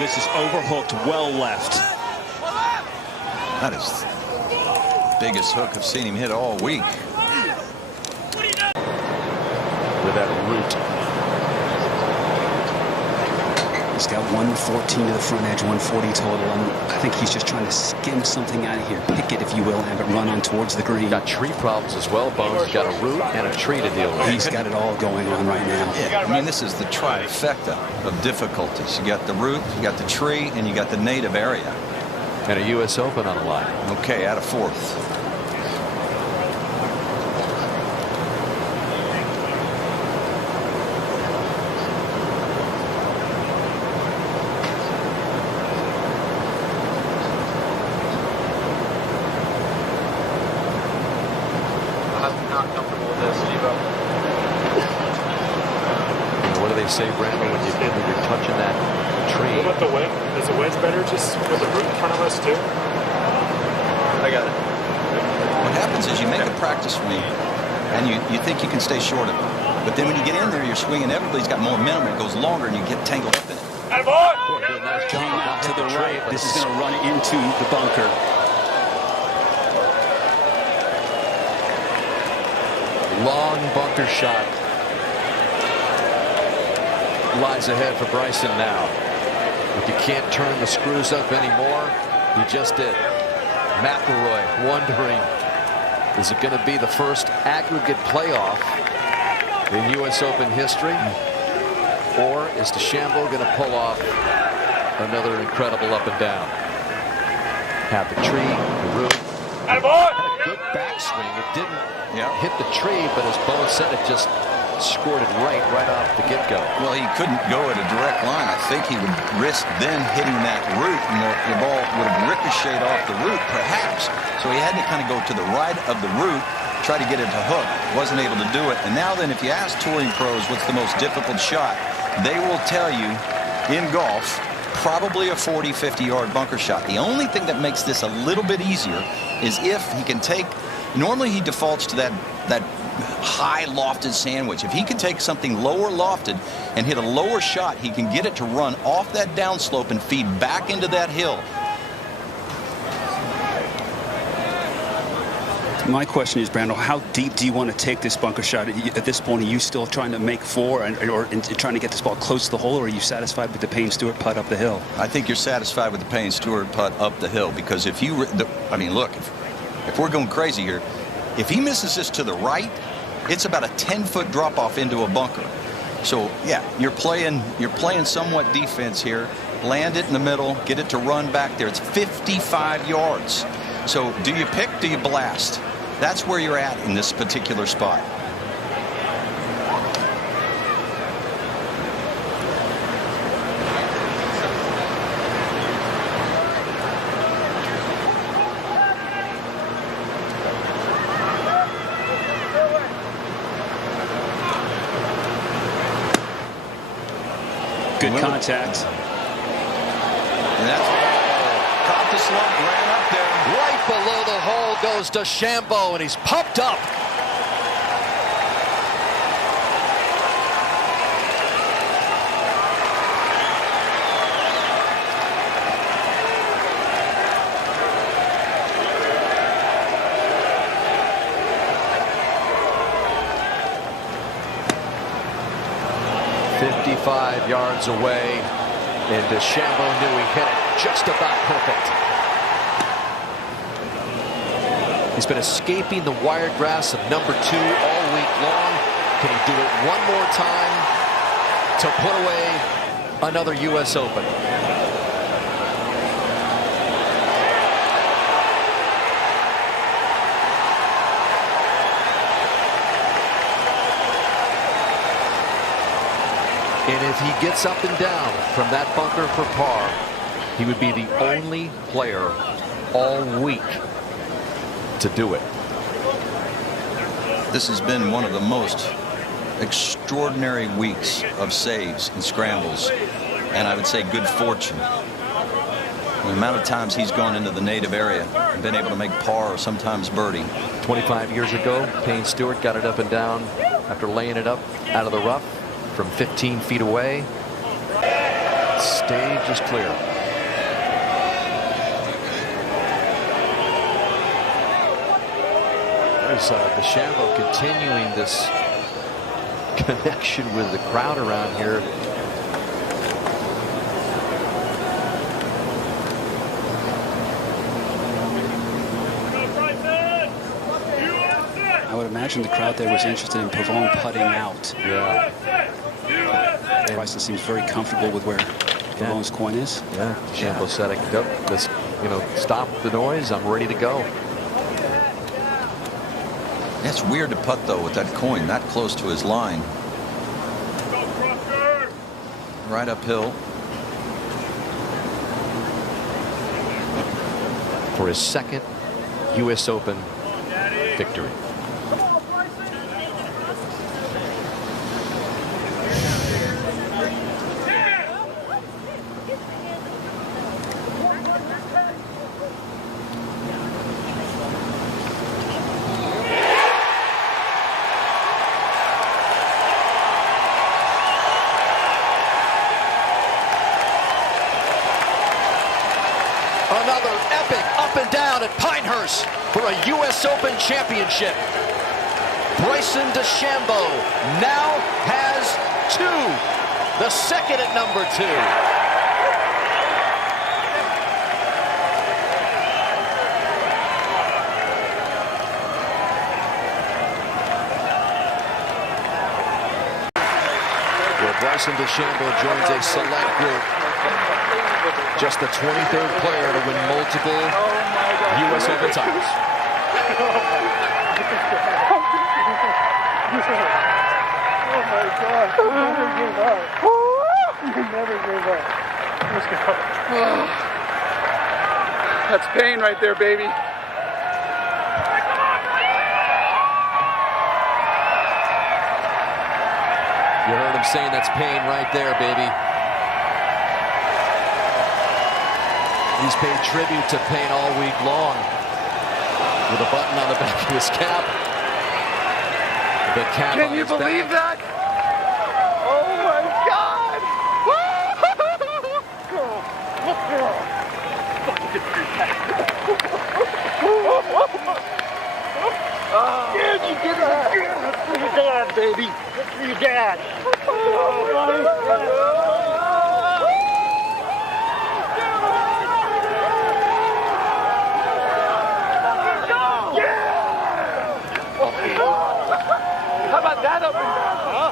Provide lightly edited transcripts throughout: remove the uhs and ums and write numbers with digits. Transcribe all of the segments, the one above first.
This is overhooked, well left. That is the biggest hook I've seen him hit all week. With that root. He's got 114 to the front edge, 140 total. I think he's just trying to skim something out of here, pick it if you will, have it run on towards the green. Got tree problems as well, Bones. He's got a root and a tree to deal with. He's got it all going on right now. Yeah, I mean, this is the trifecta of difficulties. You got the root, you got the tree, and you got the native area. And a U.S. Open on the line. Okay, out of fourth. What do they say, Brandon, when you're touching that tree? What about the wedge? Is the wedge better just with the root in front of us too? I got it. What happens is you make a practice swing, and you think you can stay short of it. But then when you get in there, you're swinging. Everybody's got more momentum. It goes longer, and you get tangled up in it. Nice job Out to the right. This is going to run into the bunker. Long bunker shot. Lies ahead for Bryson now. If you can't turn the screws up anymore, he just did. McIlroy wondering, is it going to be the first aggregate playoff in U.S. Open history? Or is DeChambeau going to pull off another incredible up and down? Have the tree, the root. Had a good backswing. It didn't hit the tree, but as Bo said, it just scored it right off the get-go. Well, he couldn't go at a direct line. I think he would risk then hitting that root, and the ball would have ricocheted off the root, perhaps. So he had to kind of go to the right of the root, try to get it to hook. Wasn't able to do it. And now then, if you ask touring pros what's the most difficult shot, they will tell you in golf, probably a 40, 50-yard bunker shot. The only thing that makes this a little bit easier is if he can take, normally he defaults to that high lofted sandwich. If he can take something lower lofted and hit a lower shot, he can get it to run off that downslope and feed back into that hill. My question is, Brandon, how deep do you want to take this bunker shot? At this point, are you still trying to make four or trying to get this ball close to the hole, or are you satisfied with the Payne Stewart putt up the hill? I think you're satisfied with the Payne Stewart putt up the hill, because if you, I mean, look, if we're going crazy here, if he misses this to the right, it's about a 10-foot drop off into a bunker. So yeah, you're playing somewhat defense here. Land it in the middle, get it to run back there. It's 55 yards. So do you pick, do you blast? That's where you're at in this particular spot. Good contact. And that's caught the slump, ran up there. Right below the hole goes DeChambeau, and he's pumped up. "55 yards away, and DeChambeau knew he hit it just about perfect." He's been escaping the wiregrass of number 2 all week long. Can he do it one more time to put away another U.S. Open? And if he gets up and down from that bunker for par, he would be the only player all week to do it. This has been one of the most extraordinary weeks of saves and scrambles, and I would say good fortune. The amount of times he's gone into the native area and been able to make par or sometimes birdie. 25 years ago, Payne Stewart got it up and down after laying it up out of the rough from 15 feet away. Stage is clear. There's DeChambeau continuing this connection with the crowd around here. I would imagine the crowd there was interested in Pavone putting out. Yeah. Bryson seems very comfortable with where Pavone's coin is. Yeah. DeChambeau said, "Just, stop the noise. I'm ready to go." That's weird to putt though with that coin that close to his line. Right uphill. For his second U.S. Open victory. Another epic up and down at Pinehurst for a U.S. Open championship. Bryson DeChambeau now has 2, the second at number 2. Where Bryson DeChambeau joins a select group. Just the 23rd player to win multiple U.S. Open titles. Oh my God! You never give up. You never give up. Let's go. That's pain right there, baby. You heard him saying that's pain right there, baby. He's paid tribute to pain all week long with a button on the back of his cap. The cap Can you believe that? Oh my God! Dad, you did that! That's for your dad, baby. That's for your dad. Oh my God! How about that up and down, huh?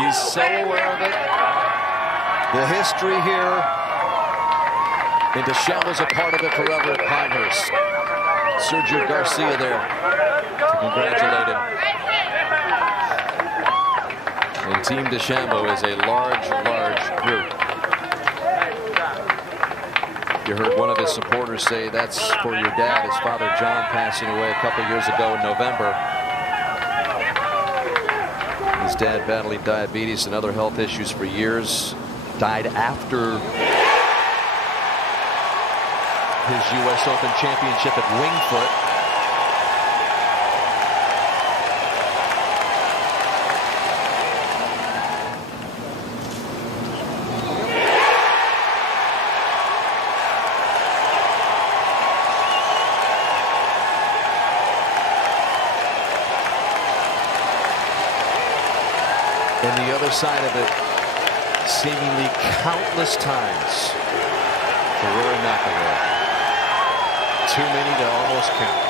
He's so aware of it. The history here. And DeChambeau's a part of it forever at Pinehurst. Sergio Garcia there to congratulate him. And Team DeChambeau is a large, large group. You heard one of his supporters say that's for your dad, his father John passing away a couple years ago in November. His dad battling diabetes and other health issues for years. Died after his U.S. Open championship at Wingfoot. And the other side of it, seemingly countless times for Rory McIlroy. Too many to almost count.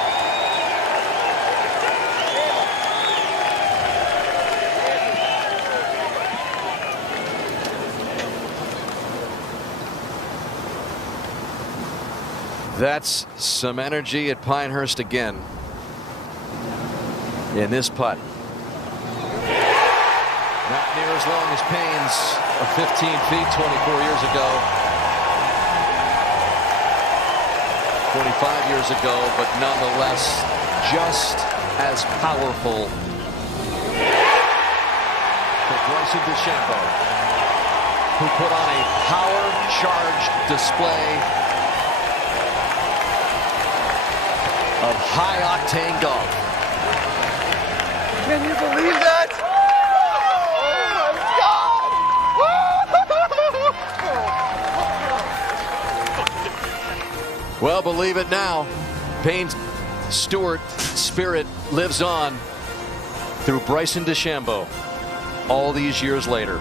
That's some energy at Pinehurst again in this putt. Not near as long as Payne's of 15 feet 24 years ago. 45 years ago, but nonetheless just as powerful for Bryson DeChambeau, who put on a power-charged display of high-octane golf. Can you believe that? Oh my God! believe it now. Payne Stewart spirit lives on through Bryson DeChambeau all these years later.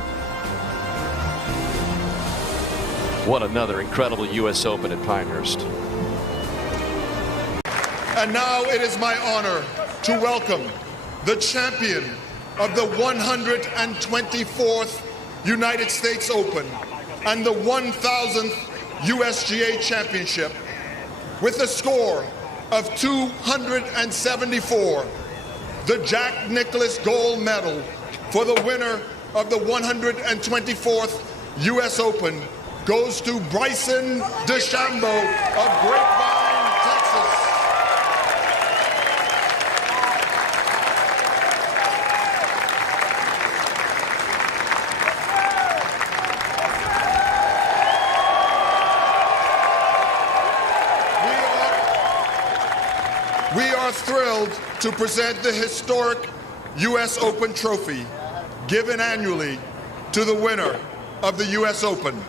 What another incredible U.S. Open at Pinehurst. And now it is my honor to welcome the champion of the 124th United States Open and the 1000th USGA Championship with a score of 274. The Jack Nicklaus Gold Medal for the winner of the 124th U.S. Open goes to Bryson DeChambeau of Grapevine, Texas. We are thrilled to present the historic U.S. Open trophy given annually to the winner of the U.S. Open.